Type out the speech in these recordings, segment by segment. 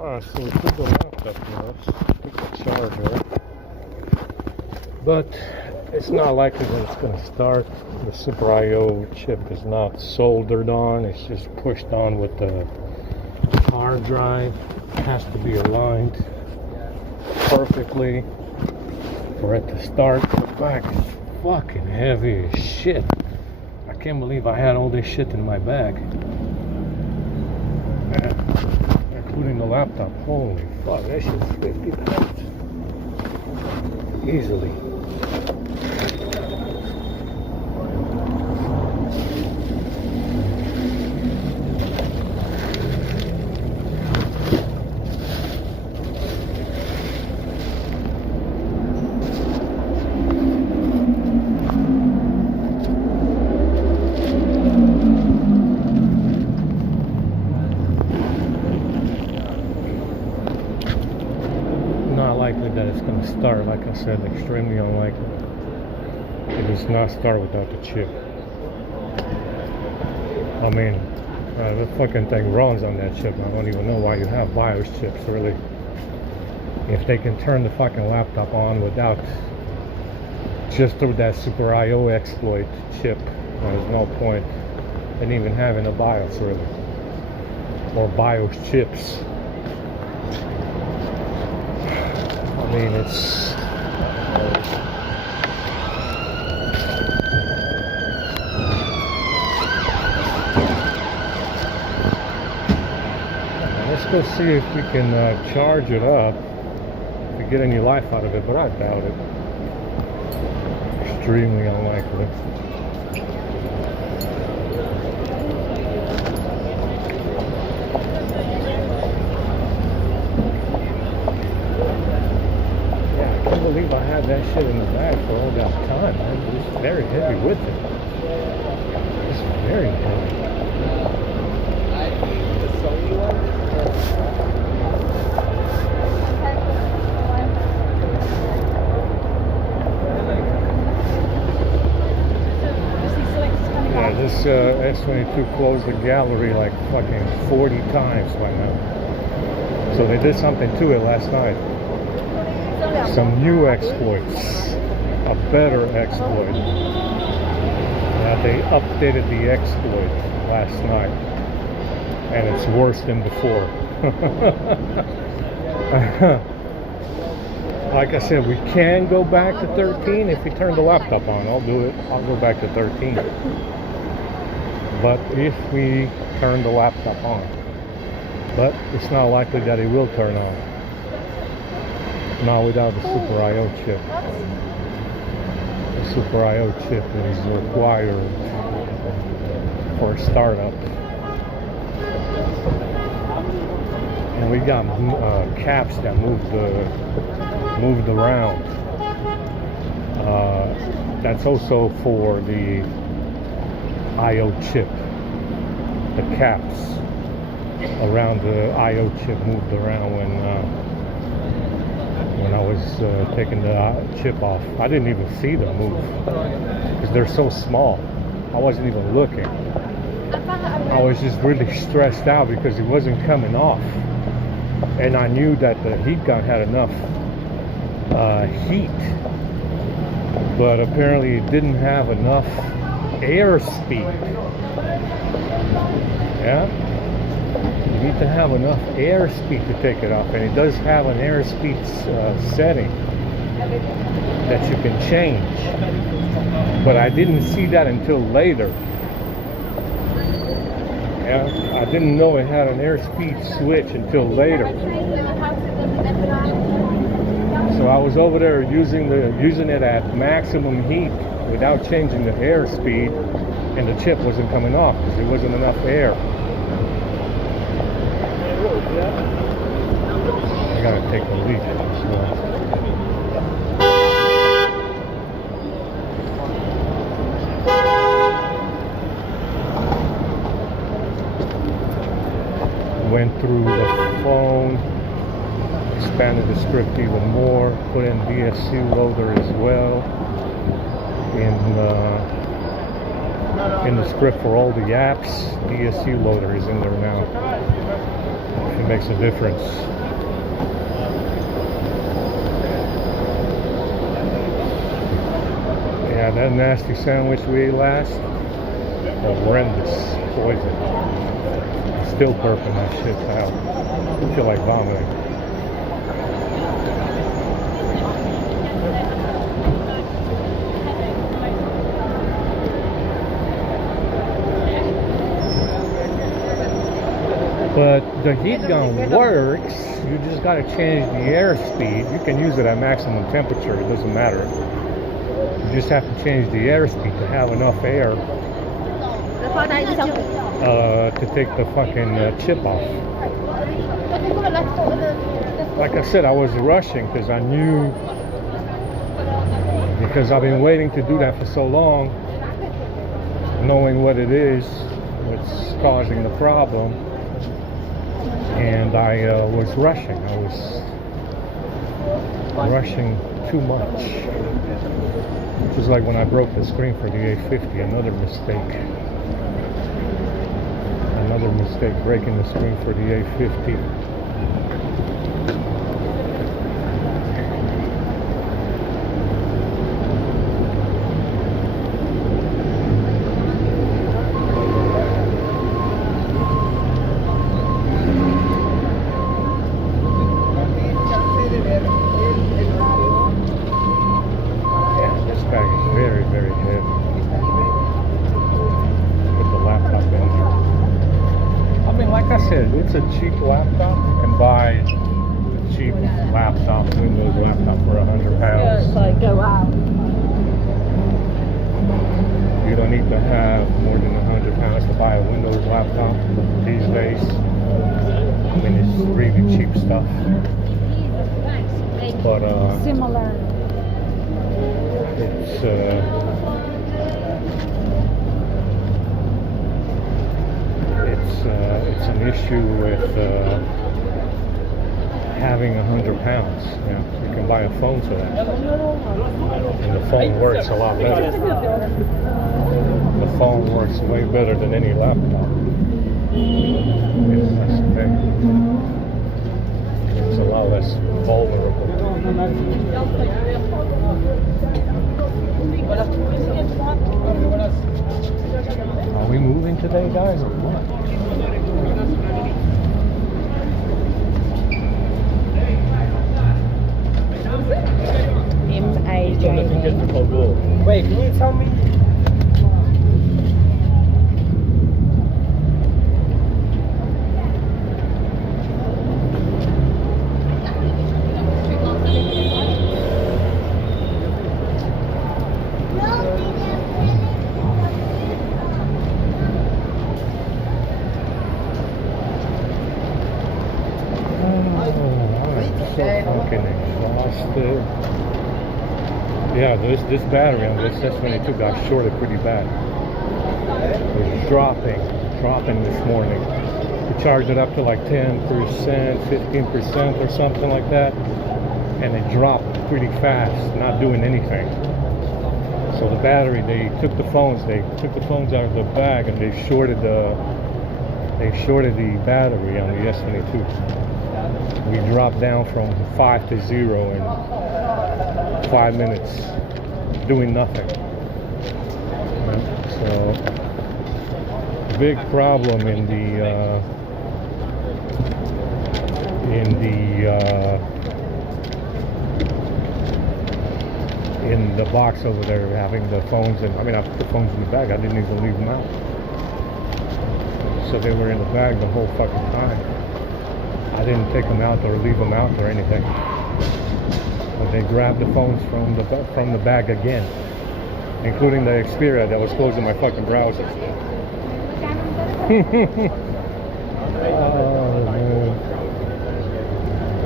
So we put the laptop now, took the charger, but it's not likely that it's going to start. The Super I/O chip is not soldered on, it's just pushed on with the hard drive. It has to be aligned perfectly for it to start. The back is fucking heavy as shit. I can't believe I had all this shit in my bag. Including the laptop. Holy fuck, that shit's 50 pounds. Easily. Not likely that it's going to start. Like I said, extremely unlikely. It does not start without the chip. I mean, the fucking thing runs on that chip. I don't even know why you have BIOS chips, really. If they can turn the fucking laptop on without just through that Super I/O exploit chip, there's no point in even having a BIOS, really, or BIOS chips. I mean, it's let's go see if we can charge it up to get any life out of it, but I doubt it. Extremely unlikely. I can't believe I had that shit in the bag for all that time. It's very heavy with it. It's very heavy. The Sony one? Yeah, this S22 closed the gallery like fucking 40 times by now. So they did something to it last night. Some new exploits, a better exploit. They updated the exploit last night, and it's worse than before. Like I said, we can go back to 13 if we turn the laptop on. I'll do it. I'll go back to 13. But if we turn the laptop on, but it's not likely that it will turn on. Not without the Super I/O chip. The Super I/O chip is required for a startup. And we got caps that moved around. That's also for the I/O chip. The caps around the I/O chip moved around when I was taking the chip off. I didn't even see them move because they're so small. I wasn't even looking. I was just really stressed out because it wasn't coming off, and I knew that the heat gun had enough heat, but apparently it didn't have enough air speed. Yeah, you need to have enough airspeed to take it off, and it does have an airspeed setting that you can change, but I didn't see that until later. Yeah, I didn't know it had an airspeed switch until later. So I was over there using it at maximum heat without changing the airspeed, and the chip wasn't coming off because there wasn't enough air. I gotta take a leak. Went through the phone, expanded the script even more, put in DSU loader as well in the script for all the apps. DSU loader is in there now. If you makes a difference. Yeah, that nasty sandwich we ate last, horrendous poison. Still burping that shit out. I feel like vomiting. But the heat gun works. You just gotta change the airspeed. You can use it at maximum temperature, it doesn't matter. You just have to change the airspeed to have enough air to take the fucking chip off. Like I said, I was rushing because I knew, because I've been waiting to do that for so long, knowing what it is, what's causing the problem, and I was rushing. I was rushing too much. Just like when I broke the screen for the A50, another mistake. Another mistake, breaking the screen for the A50. It's a cheap laptop. You can buy a cheap laptop, Windows laptop for £100. Yeah, it's like go out. You don't need to have more than £100 to buy a Windows laptop these days. I mean, it's really cheap stuff. But Similar. It's an issue with having £100. You know, you can buy a phone for that, and the phone works a lot better. The phone works way better than any laptop. That's the thing. It's a lot less vulnerable. Are we moving today, guys, or what? MAJ. Wait, can you tell me? Fucking exhausted. Yeah, this battery on this S22 got shorted pretty bad. It was dropping this morning. We charged it up to like 10%, 15% or something like that, and it dropped pretty fast, not doing anything. So the battery, they took the phones out of the bag and they shorted the battery on the S22. We dropped down from 5 to 0 in 5 minutes, doing nothing. So, big problem in the box over there, having the phones. And I mean, I put the phones in the bag. I didn't even leave them out. So they were in the bag the whole fucking time. I didn't take them out or leave them out or anything. But they grabbed the phones from the bag again, including the Xperia that was closing my fucking browser. Oh man,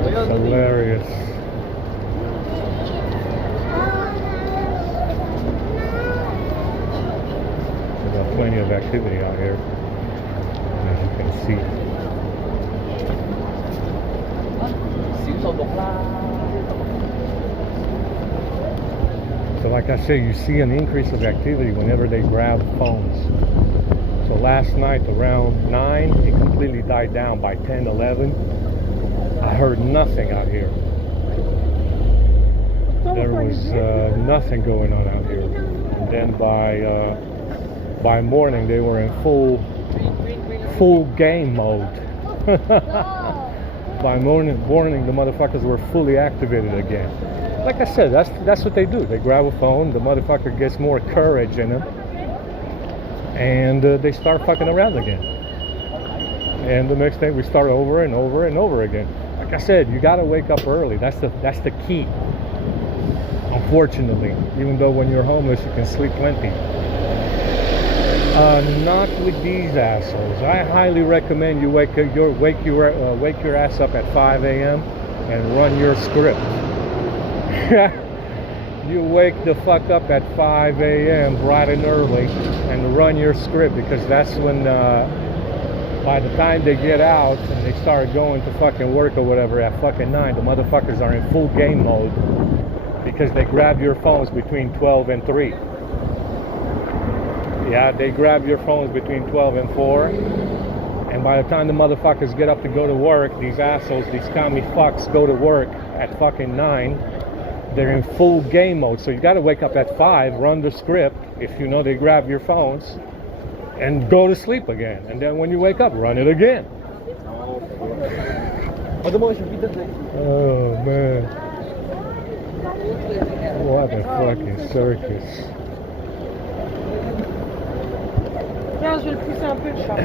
it's hilarious. There's got plenty of activity out here, as you can see. So like I say, you see an increase of activity whenever they grab phones. So last night around 9, it completely died down. By 10, 11, I heard nothing out here. There was nothing going on out here. And then by morning, they were in full game mode. By morning, the motherfuckers were fully activated again. Like I said, that's what they do. They grab a phone, the motherfucker gets more courage in him, and they start fucking around again. And the next day we start over and over and over again. Like I said, you gotta wake up early. That's the key. Unfortunately, even though when you're homeless you can sleep plenty. Not with these assholes. I highly recommend you wake your ass up at 5 a.m. and run your script. You wake the fuck up at 5 a.m. bright and early and run your script, because that's when by the time they get out and they start going to fucking work or whatever at fucking 9, the motherfuckers are in full game mode, because they grab your phones between 12 and 3. Yeah, they grab your phones between 12 and 4. And by the time the motherfuckers get up to go to work, these assholes, these commie fucks go to work at fucking 9. They're in full game mode. So you gotta wake up at 5, run the script, if you know they grab your phones, and go to sleep again. And then when you wake up, run it again. Oh man. What a fucking circus. Tiens, je vais le pousser un peu, le chat.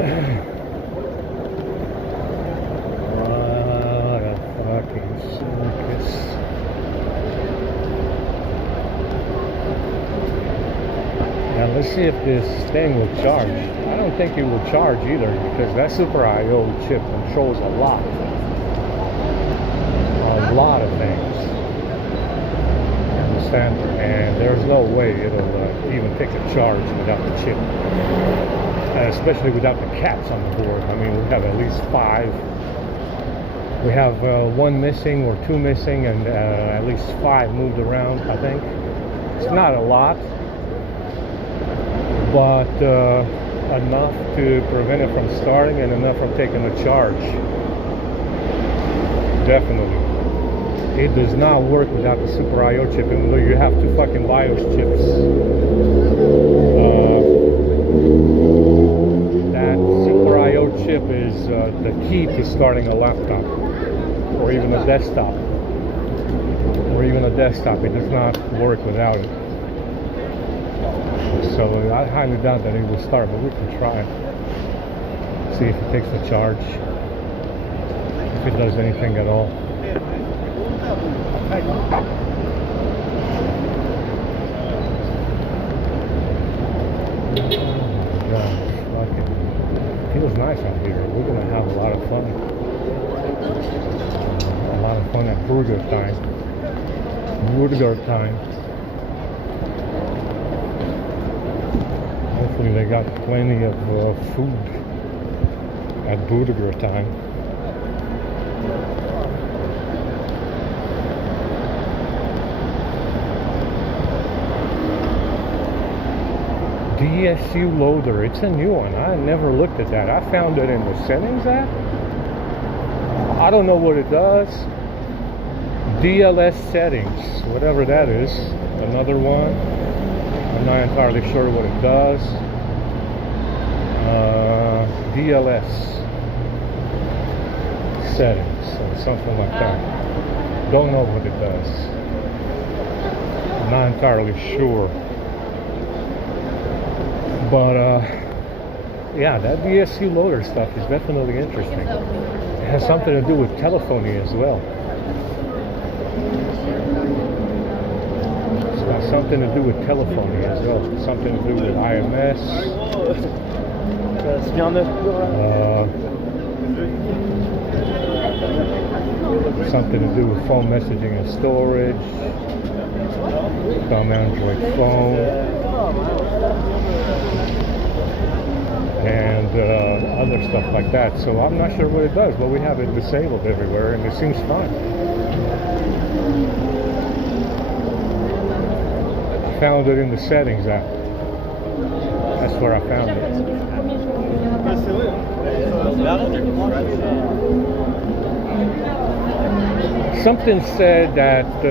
What a fucking circus. Now let's see if this thing will charge. I don't think it will charge either, because that Super I/O chip controls a lot of things. Understand? And there's no way it'll even take a charge without the chip. Especially without the cats on the board. I mean, we have at least 5. We have 1 missing or 2 missing, and at least 5 moved around, I think. It's not a lot, but enough to prevent it from starting and enough from taking a charge. Definitely. It does not work without the Super I/O chip, even though you have 2 fucking BIOS chips. That Super I/O chip is the key to starting a laptop, or even a desktop. It does not work without it. So I highly doubt that it will start, but we can try. See if it takes the charge, if it does anything at all. Feels nice out here. We're gonna have a lot of fun. A lot of fun at burger time. Hopefully they got plenty of food at burger time. DSU loader, it's a new one. I never looked at that. I found it in the settings app. I don't know what it does. DLS settings, whatever that is. Another one. I'm not entirely sure what it does. DLS settings, or something like that. Don't know what it does. I'm not entirely sure. But yeah, that DSU loader stuff is definitely interesting. It has something to do with telephony as well. It's got something to do with telephony as well. Something to do with IMS. Something to do with phone messaging and storage. Some Android phone. And other stuff like that. So I'm not sure what it does, but we have it disabled everywhere and it seems fine. Found it in the settings app. That's where I found it. Something said that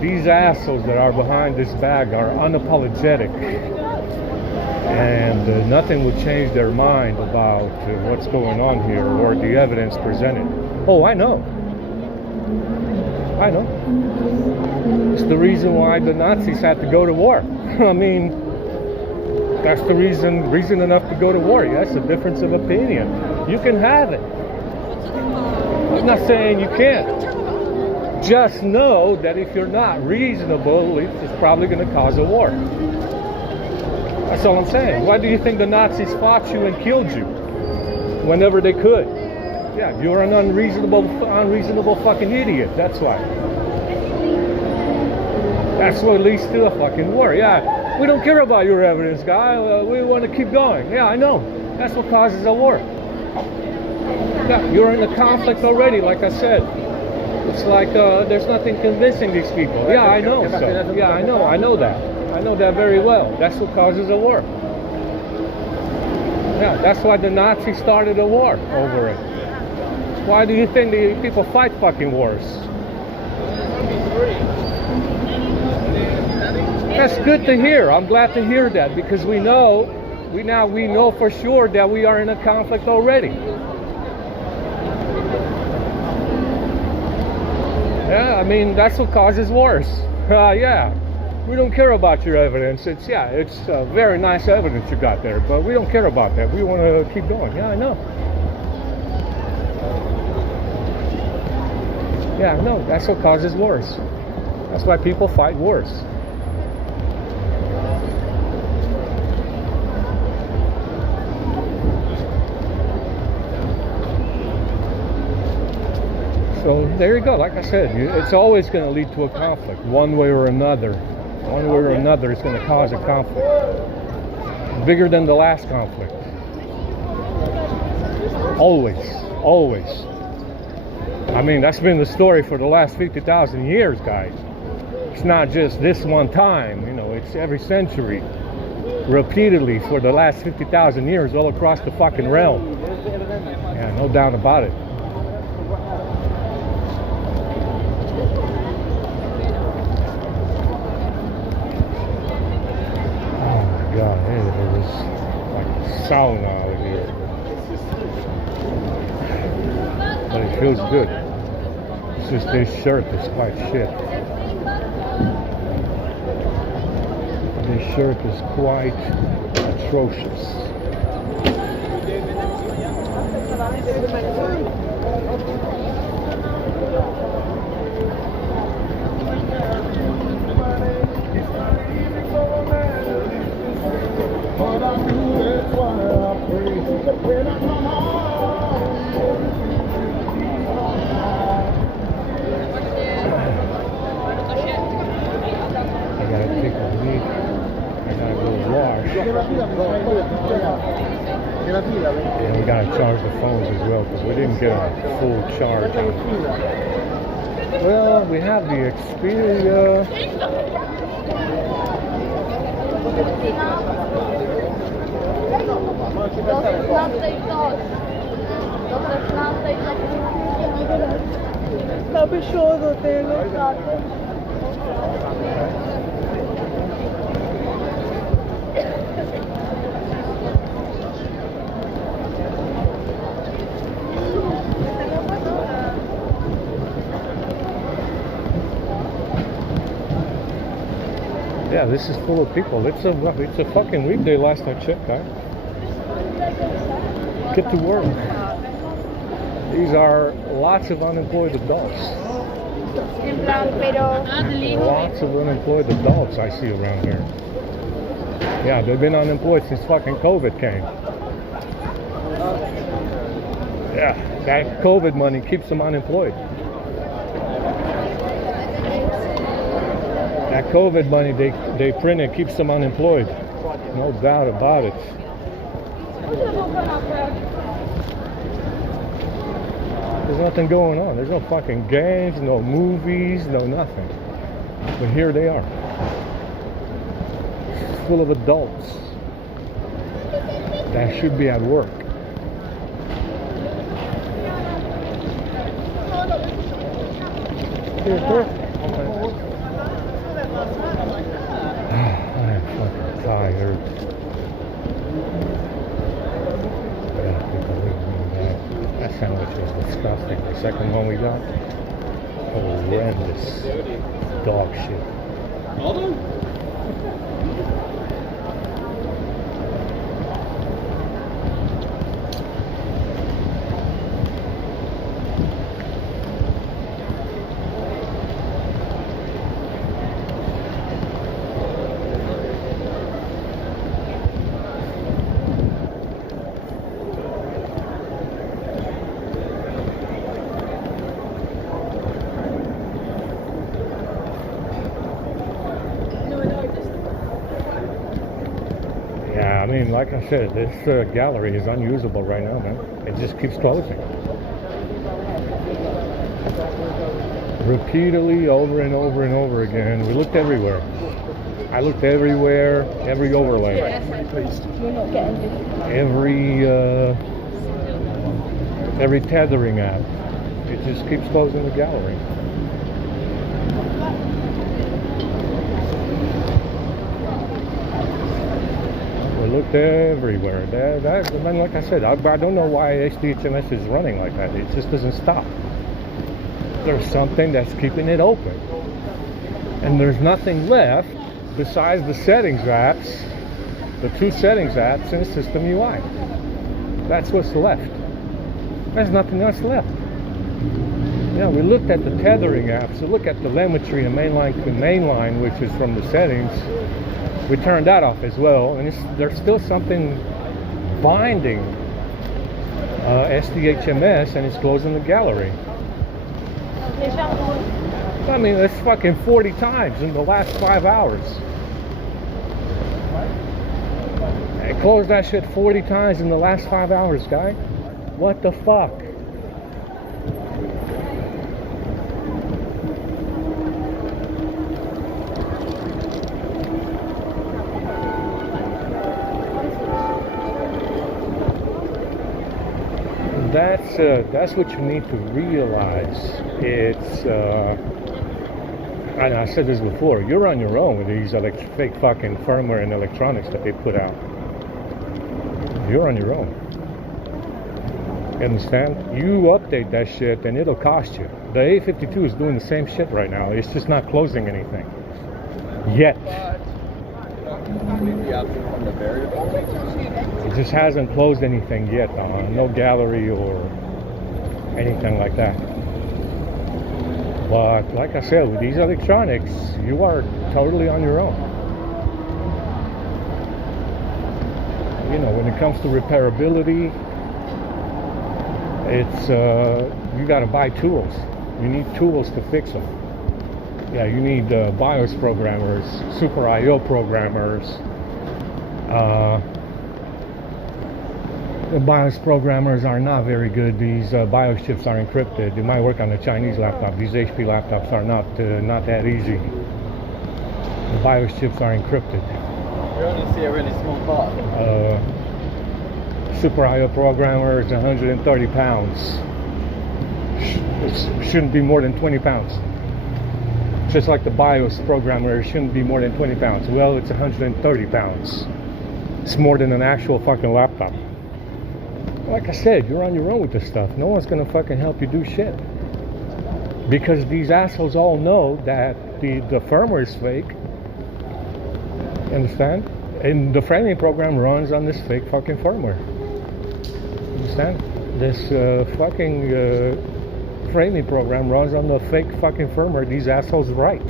these assholes that are behind this bag are unapologetic, and nothing will change their mind about what's going on here or the evidence presented. Oh, I know. It's the reason why the Nazis had to go to war. I mean, that's the reason enough to go to war. Yes, a difference of opinion. You can have it. I'm not saying you can't. Just know that if you're not reasonable, it's probably going to cause a war. That's all I'm saying. Why do you think the Nazis fought you and killed you whenever they could? Yeah, you're an unreasonable fucking idiot. That's why. That's what leads to a fucking war. Yeah, we don't care about your evidence, guy. We want to keep going. Yeah, I know. That's what causes a war. Yeah, you're in a conflict already, like I said. It's like there's nothing convincing these people. Yeah, I know. So, yeah, I know that. I know that very well. That's what causes a war. Yeah, that's why the Nazis started a war over it. Why do you think the people fight fucking wars? That's good to hear. I'm glad to hear that, because we know for sure that we are in a conflict already. Yeah, I mean, that's what causes wars. Yeah, we don't care about your evidence. It's very nice evidence you got there, but we don't care about that. We want to keep going. Yeah, I know. Yeah, no, that's what causes wars. That's why people fight wars. So there you go. Like I said, it's always going to lead to a conflict, one way or another. One way or another is going to cause a conflict. Bigger than the last conflict. Always. I mean, that's been the story for the last 50,000 years, guys. It's not just this one time, it's every century. Repeatedly for the last 50,000 years all across the fucking realm. Yeah, no doubt about it. God, hey, there was like a sauna out here. But it feels good. It's just this shirt that's quite shit. This shirt is quite atrocious. And we gotta charge the phones as well, because we didn't get a full charge. Well, we have the Xperia. Yeah, this is full of people. It's a fucking weekday last I checked, guys. Get to work. These are lots of unemployed adults. Lots of unemployed adults I see around here. Yeah, they've been unemployed since fucking COVID came. Yeah, that COVID money keeps them unemployed. That COVID money they printed keeps them unemployed. No doubt about it. There's nothing going on. There's no fucking games, no movies, no nothing. But here they are. Full of adults. that should be at work. Here's her. I'm fucking tired. That sandwich was disgusting. The second one we got, horrendous dog shit. Yeah, I mean, like I said, this gallery is unusable right now, man. It just keeps closing. Repeatedly, over and over and over again. We looked everywhere. I looked everywhere, every overlay. Every tethering app. It just keeps closing the gallery. Looked everywhere. And like I said, I don't know why SDHMS is running like that. It just doesn't stop. There's something that's keeping it open. And there's nothing left besides the settings apps, the two settings apps and System UI. That's what's left. There's nothing else left. Yeah, we looked at the tethering apps. We look at telemetry and mainline to mainline, which is from the settings. We turned that off as well, and there's still something binding SDHMS, and it's closing the gallery. I mean, it's fucking 40 times in the last 5 hours. I closed that shit 40 times in the last 5 hours, guy. What the fuck? That's what you need to realize. It's I said this before. You're on your own with these fake fucking firmware and electronics that they put out. You're on your own. You understand? You update that shit, and it'll cost you. The A52 is doing the same shit right now. It's just not closing anything yet. It just hasn't closed anything yet. No gallery or anything like that. But like I said, with these electronics, you are totally on your own. You know, when it comes to repairability, it's you got to buy tools. You need tools to fix them. Yeah, you need BIOS programmers, Super I/O programmers. The BIOS programmers are not very good. These BIOS chips are encrypted. They might work on a Chinese laptop. These HP laptops are not that easy. The BIOS chips are encrypted. You only see a really small part. Super I/O programmer is 130 pounds. It shouldn't be more than 20 pounds. Just like the BIOS programmer shouldn't be more than 20 pounds. Well, it's 130 pounds. It's more than an actual fucking laptop. Like I said, you're on your own with this stuff. No one's gonna fucking help you do shit. Because these assholes all know that the firmware is fake. Understand? And the framing program runs on this fake fucking firmware. Understand? This fucking framing program runs on the fake fucking firmware these assholes write.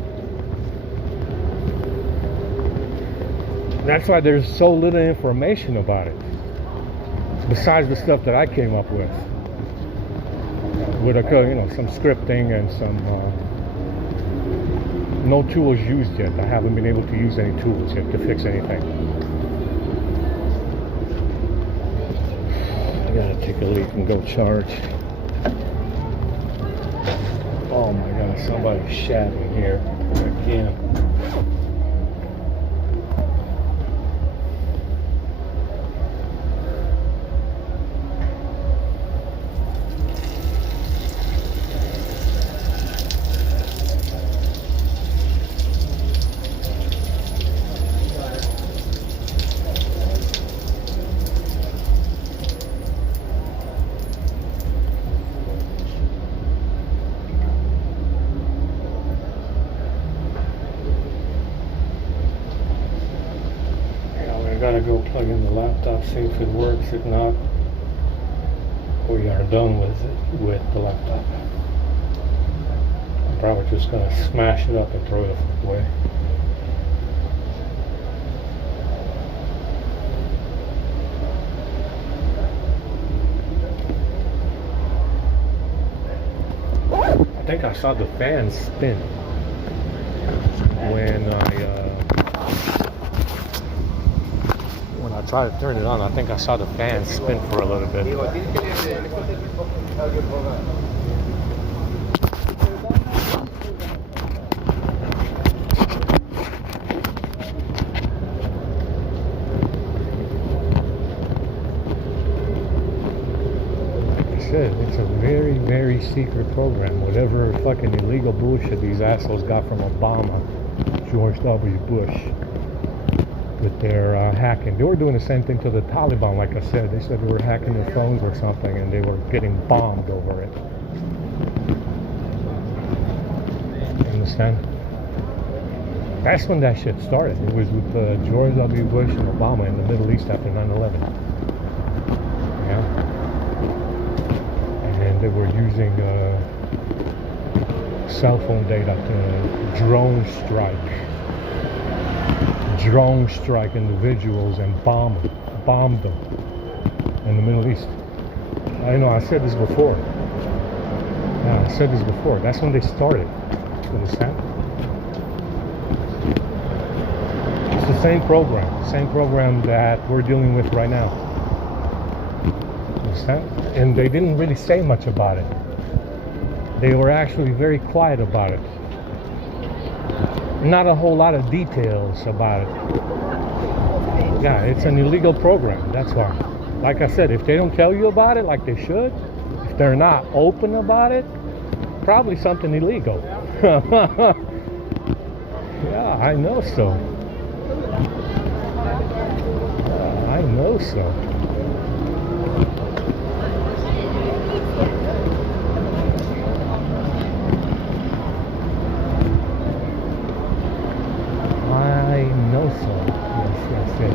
That's why there's so little information about it. Besides the stuff that I came up with some scripting and some no tools used yet. I haven't been able to use any tools yet to fix anything. I gotta take a leak and go charge. Oh my god, somebody shat in here again. Plug in the laptop, see if it works. If not, we are done with the laptop. I'm probably just gonna smash it up and throw it away. I think I saw the fan spin when I tried to turn it on. I think I saw the fan spin for a little bit. It's a very, very secret program. Whatever fucking illegal bullshit these assholes got from Obama, George W. Bush, with their hacking. They were doing the same thing to the Taliban, like I said. They said they were hacking their phones or something, and they were getting bombed over it. You understand? That's when that shit started. It was with George W. Bush and Obama in the Middle East after 9/11. Yeah. And they were using cell phone data to drone strike individuals and bomb them in the Middle East. I know I said this before. That's when they started. You understand? It's the same program that we're dealing with right now. And they didn't really say much about it. They were actually very quiet about it. Not a whole lot of details about it. Yeah, it's an illegal program, that's why. Like I said, if they don't tell you about it like they should, if they're not open about it, probably something illegal. Yeah, I know so. I know so. Yes.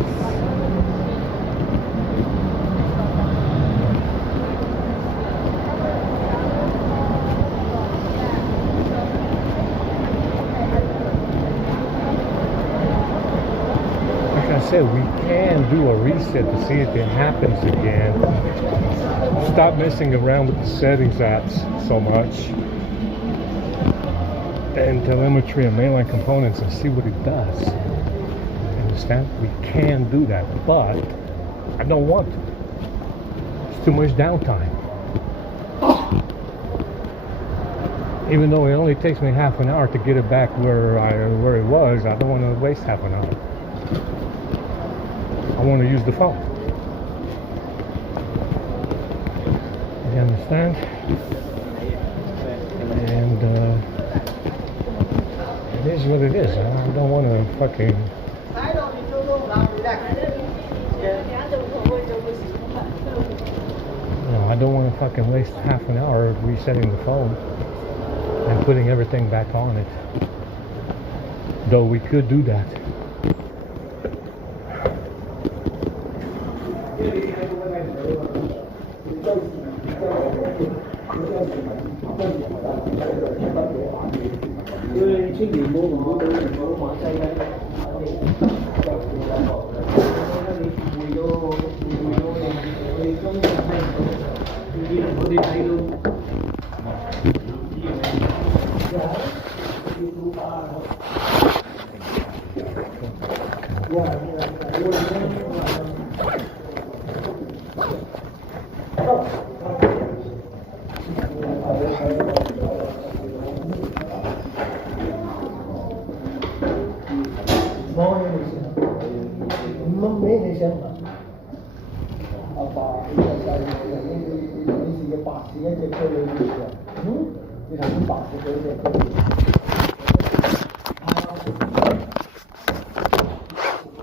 Like I said, we can do a reset to see if it happens again. Stop messing around with the settings apps so much. And telemetry and mainline components and see what it does. Understand? We can do that, but I don't want to. It's too much downtime. Even though it only takes me half an hour to get it back where it was, I don't want to waste half an hour. I want to use the phone. You understand? And it is what it is. I don't want to fucking... I don't want to fucking waste half an hour resetting the phone and putting everything back on it. Though we could do that.